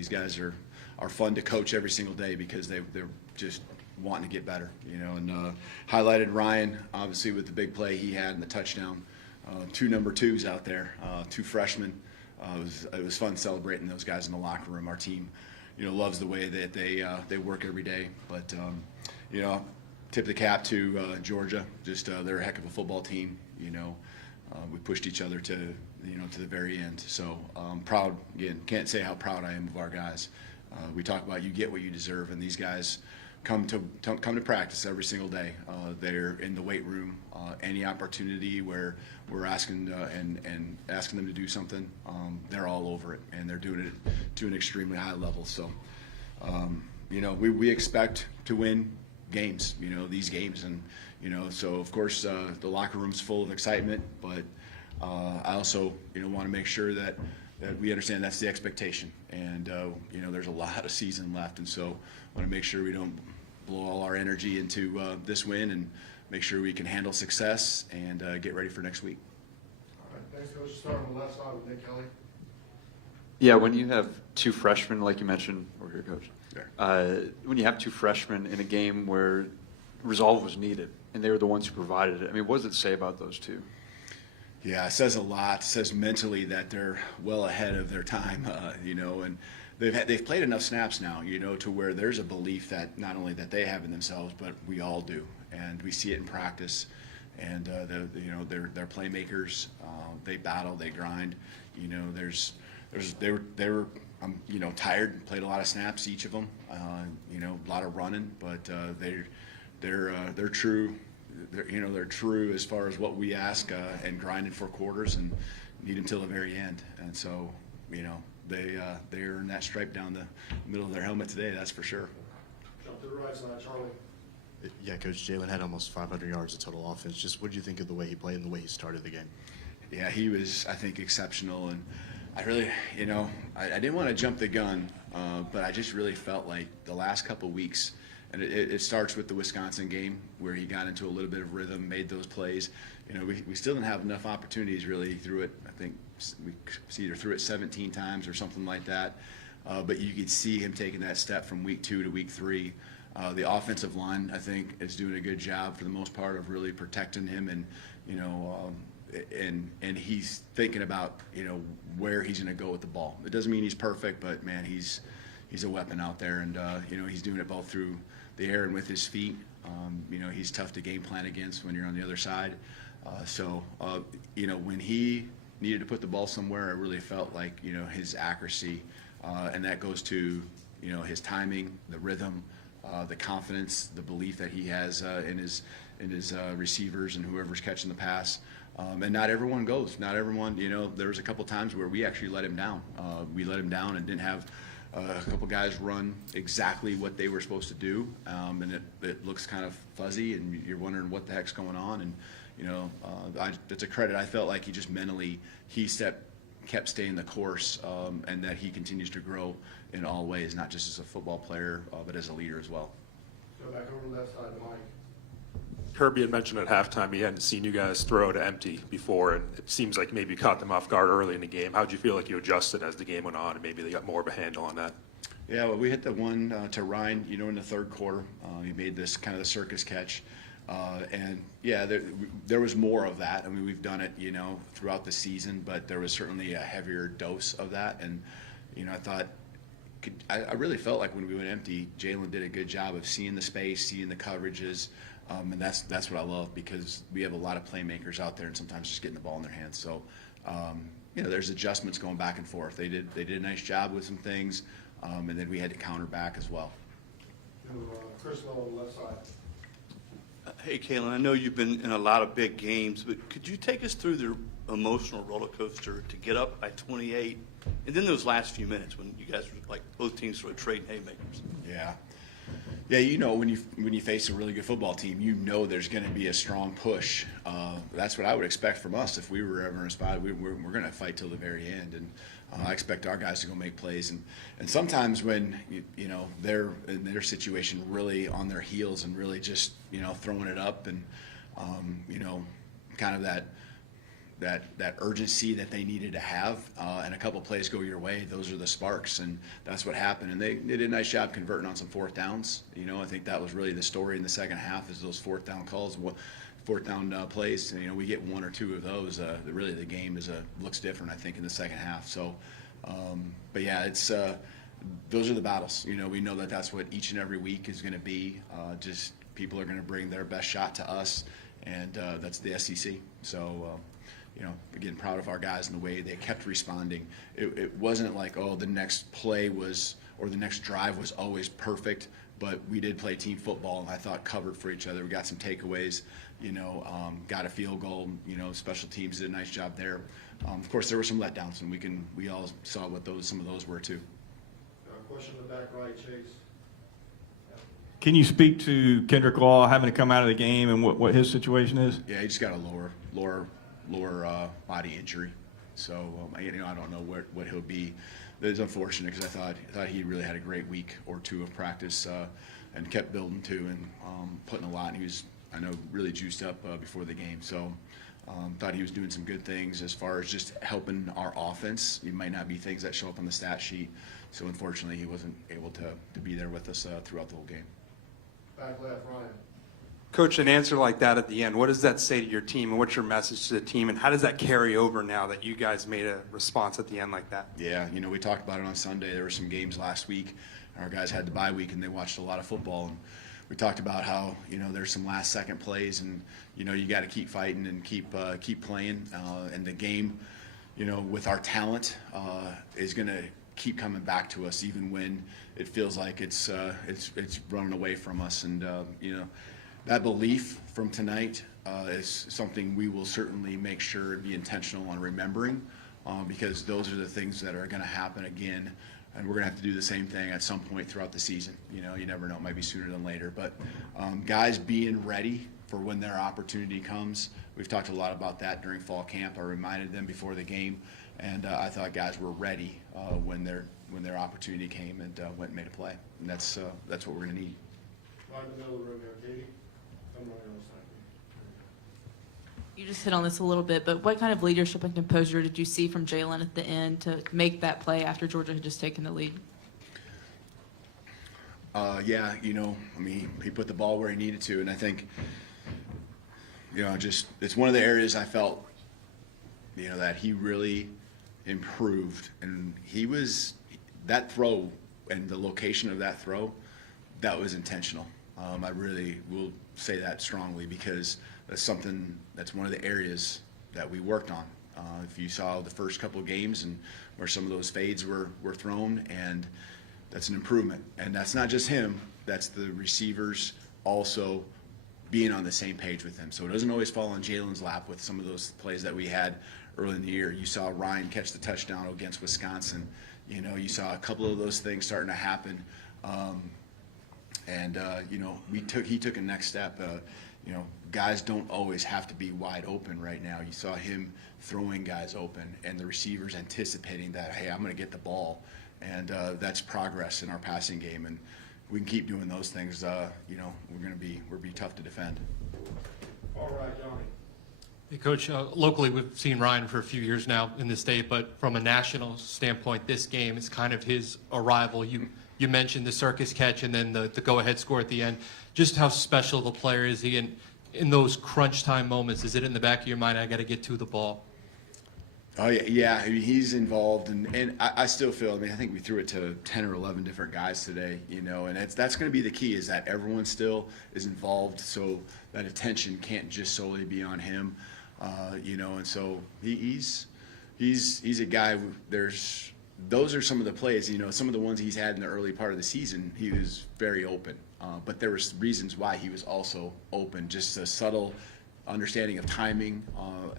these guys are fun to coach every single day because they're just wanting to get better, and highlighted Ryan, obviously, with the big play he had and the touchdown. Two number twos out there, two freshmen. It was fun celebrating those guys in the locker room. Our team, loves the way that they work every day. But, tip the cap to Georgia. Just they're a heck of a football team. We pushed each other to the very end. So proud, again, can't say how proud I am of our guys. We talk about you get what you deserve, and these guys come to practice every single day. They're in the weight room. Any opportunity where we're asking and asking them to do something, they're all over it, and they're doing it to an extremely high level. So, we expect to win games. These games, and so of course the locker room's full of excitement, but I also want to make sure that we understand that's the expectation, and there's a lot of season left, and so want to make sure we don't blow all our energy into this win, and make sure we can handle success and get ready for next week. All right, thanks, Coach. Start on the left side with Nick Kelly. Yeah, when you have two freshmen, like you mentioned, over here, Coach. Sure. When you have two freshmen in a game where resolve was needed, and they were the ones who provided it, I mean, what does it say about those two? Yeah, it says a lot. It says mentally that they're well ahead of their time, and they've played enough snaps now, to where there's a belief that not only that they have in themselves, but we all do, and we see it in practice. And they're playmakers. They battle, they grind. They were tired. Played a lot of snaps, each of them. A lot of running, but they're true. They're true as far as what we ask, and grinding for quarters and need them till the very end. And so, they earn that stripe down the middle of their helmet today. That's for sure. Jump to the right side, Charlie. Yeah, Coach, Jalen had almost 500 yards of total offense. Just what did you think of the way he played and the way he started the game? Yeah, he was, I think, exceptional. And I really, I didn't want to jump the gun, but I just really felt like the last couple weeks, and it starts with the Wisconsin game where he got into a little bit of rhythm, made those plays. We still didn't have enough opportunities really through it. I think we either threw it 17 times or something like that. But you could see him taking that step from week 2 to week 3. The offensive line, I think, is doing a good job for the most part of really protecting him, and and he's thinking about where he's going to go with the ball. It doesn't mean he's perfect, but man, he's a weapon out there, and he's doing it both through the air and with his feet. He's tough to game plan against when you're on the other side. When he needed to put the ball somewhere, I really felt like his accuracy, and that goes to his timing, the rhythm. The confidence, the belief that he has in his receivers and whoever's catching the pass. And not everyone goes. Not everyone, there was a couple times where we actually let him down. We let him down and didn't have a couple guys run exactly what they were supposed to do. And it looks kind of fuzzy, and you're wondering what the heck's going on. And, it's a credit. I felt like he just mentally, kept staying the course, and that he continues to grow in all ways, not just as a football player, but as a leader as well. Go back over to that side, Mike. Kirby had mentioned at halftime he hadn't seen you guys throw to empty before, and it seems like maybe you caught them off guard early in the game. How did you feel like you adjusted as the game went on, and maybe they got more of a handle on that? Yeah, well, we hit the one to Ryan, in the third quarter. He made this kind of the circus catch. And yeah, there was more of that. I mean, we've done it, throughout the season, but there was certainly a heavier dose of that. And, I thought, I really felt like when we went empty, Jalen did a good job of seeing the space, seeing the coverages. And that's what I love, because we have a lot of playmakers out there and sometimes just getting the ball in their hands. So, there's adjustments going back and forth. They did a nice job with some things, and then we had to counter back as well. Chris Lowe on the left side. Hey, Kalen, I know you've been in a lot of big games, but could you take us through the emotional roller coaster to get up by 28, and then those last few minutes when you guys were like both teams were trading haymakers? Yeah. When you face a really good football team, there's going to be a strong push. That's what I would expect from us if we were ever in a spot. We're going to fight till the very end, and I expect our guys to go make plays. And sometimes when they're in their situation, really on their heels and really just throwing it up, and kind of that urgency that they needed to have, and a couple plays go your way. Those are the sparks, and that's what happened. And they did a nice job converting on some fourth downs. I think that was really the story in the second half, is those fourth down calls, fourth down plays. And, we get one or two of those. Really, the game looks different, I think, in the second half. So, but yeah, it's those are the battles. We know that that's what each and every week is going to be. Just people are going to bring their best shot to us, and that's the SEC. So. Again, proud of our guys and the way they kept responding. It wasn't like, the next play was, or the next drive was always perfect, but we did play team football, and I thought covered for each other. We got some takeaways, got a field goal, special teams did a nice job there. Of course, there were some letdowns, and we all saw what some of those were too. Question in the back right, Chase. Can you speak to Kendrick Law having to come out of the game and what his situation is? Yeah, he just got a lower body injury. So, I don't know what he'll be. It's unfortunate, because I thought he really had a great week or two of practice, and kept building too, and putting a lot. And he was, I know, really juiced up before the game. So, thought he was doing some good things as far as just helping our offense. It might not be things that show up on the stat sheet. So, unfortunately, he wasn't able to be there with us throughout the whole game. Back left, Ryan. Coach, an answer like that at the end, what does that say to your team, and what's your message to the team, and how does that carry over now that you guys made a response at the end like that? Yeah, we talked about it on Sunday. There were some games last week. Our guys had the bye week, and they watched a lot of football. And we talked about how, there's some last-second plays, and, you got to keep fighting and keep playing. And the game, with our talent, is going to keep coming back to us, even when it feels like it's running away from us. And, that belief from tonight is something we will certainly make sure to be intentional on remembering, because those are the things that are going to happen again, and we're going to have to do the same thing at some point throughout the season. You never know, it might be sooner than later. But guys being ready for when their opportunity comes. We've talked a lot about that during fall camp. I reminded them before the game, and I thought guys were ready when their opportunity came, and went and made a play. And that's what we're going to need. Right in the middle of the room here, Katie. Come on, the other side. You just hit on this a little bit, but what kind of leadership and composure did you see from Jalen at the end to make that play after Georgia had just taken the lead? Yeah, he put the ball where he needed to, and I think, it's one of the areas I felt, that he really improved, and that throw and the location of that throw, that was intentional. I really will say that strongly, because that's one of the areas that we worked on. If you saw the first couple of games and where some of those fades were thrown, and that's an improvement. And that's not just him, that's the receivers also being on the same page with him. So it doesn't always fall on Jalen's lap with some of those plays that we had early in the year. You saw Ryan catch the touchdown against Wisconsin. You saw a couple of those things starting to happen. And he took a next step. Guys don't always have to be wide open right now. You saw him throwing guys open, and the receivers anticipating that, hey, I'm going to get the ball, and that's progress in our passing game. And we can keep doing those things. We'll be tough to defend. All right, Johnny. Hey, Coach, locally we've seen Ryan for a few years now in the state, but from a national standpoint, this game is kind of his arrival. You mentioned the circus catch and then the go-ahead score at the end. Just how special the player is he in those crunch time moments? Is it in the back of your mind, I got to get to the ball? Oh, yeah. He's involved, and I still feel, I think we threw it to 10 or 11 different guys today, and that's going to be the key, is that everyone still is involved, so that attention can't just solely be on him, and so he's a guy, those are some of the plays, some of the ones he's had in the early part of the season, he was very open. But there was reasons why he was also open, just a subtle understanding of timing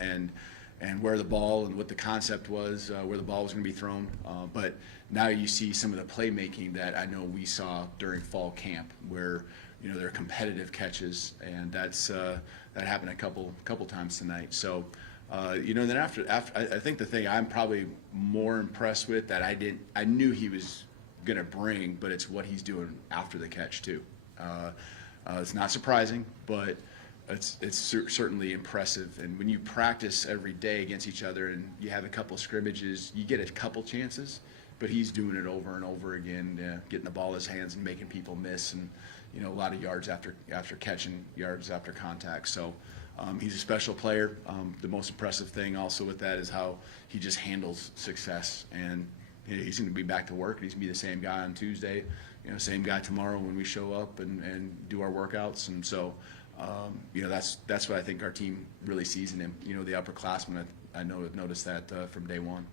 and where the ball and what the concept was, where the ball was going to be thrown. But now you see some of the playmaking that I know we saw during fall camp, where there are competitive catches, and that happened a couple times tonight. So. Then after, I think the thing I'm probably more impressed with that I knew he was going to bring, but it's what he's doing after the catch too. It's not surprising, but it's certainly impressive. And when you practice every day against each other and you have a couple scrimmages, you get a couple chances, but he's doing it over and over again, getting the ball in his hands and making people miss, and a lot of yards after catching, yards after contact. So he's a special player. The most impressive thing also with that is how he just handles success, and he's going to be back to work, and he's going to be the same guy on Tuesday, same guy tomorrow when we show up and do our workouts. And so that's what I think our team really sees in him. The upperclassmen, I know have noticed that from day one.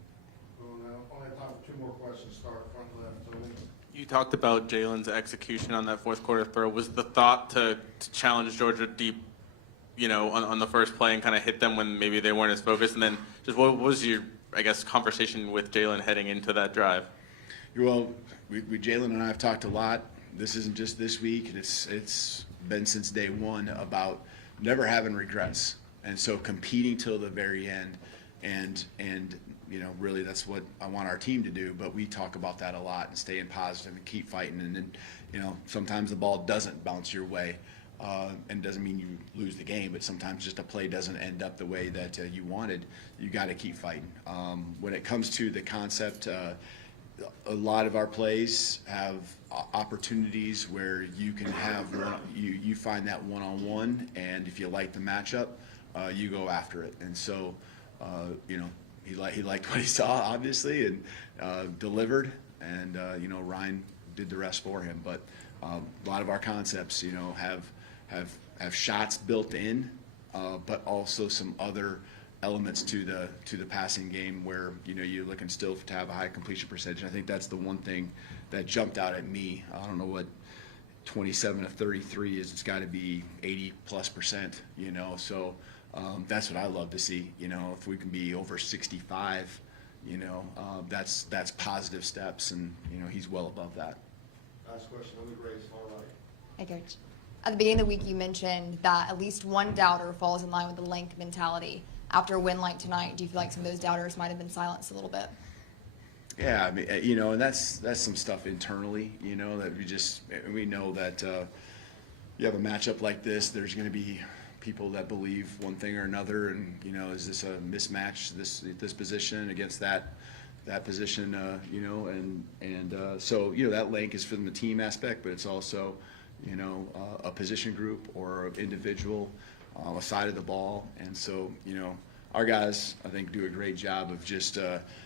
Well, now, only have time for 2 more questions. Start front left. Tony. You talked about Jalen's execution on that fourth quarter throw. Was the thought to challenge Georgia deep, on the first play and kind of hit them when maybe they weren't as focused? And then just what was your, conversation with Jalen heading into that drive? Well, Jalen and I have talked a lot. This isn't just this week. It's been since day one about never having regrets. And so competing till the very end, and really that's what I want our team to do. But we talk about that a lot and staying positive and keep fighting. And then, sometimes the ball doesn't bounce your way, and doesn't mean you lose the game. But sometimes just a play doesn't end up the way that you wanted. You got to keep fighting. When it comes to the concept, a lot of our plays have opportunities where you can have you find that one-on-one, and if you like the matchup, you go after it. And so, he liked what he saw, obviously, and delivered. And Ryan did the rest for him. But a lot of our concepts, have shots built in, but also some other elements to the passing game where you're looking still to have a high completion percentage. I think that's the one thing that jumped out at me. I don't know what 27 of 33 is. It's got to be 80+%. So that's what I love to see. If we can be over 65, that's positive steps, and he's well above that. Last question. Let me raise far right. Hey, Coach. At the beginning of the week, you mentioned that at least one doubter falls in line with the Link mentality. After a win like tonight, do you feel like some of those doubters might have been silenced a little bit? Yeah, I mean, and that's some stuff internally, that we know that you have a matchup like this, there's going to be people that believe one thing or another, and is this a mismatch, this position against that position, so that link is from the team aspect, but it's also a position group or an individual, a side of the ball. And so our guys, I think, do a great job of just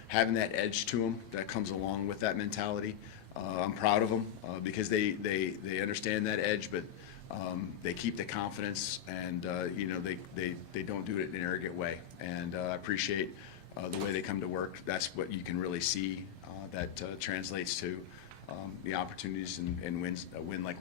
having that edge to them that comes along with that mentality. I'm proud of them because they understand that edge, but they keep the confidence, and they don't do it in an arrogant way. And I appreciate the way they come to work. That's what you can really see that translates to the opportunities and wins, a win like we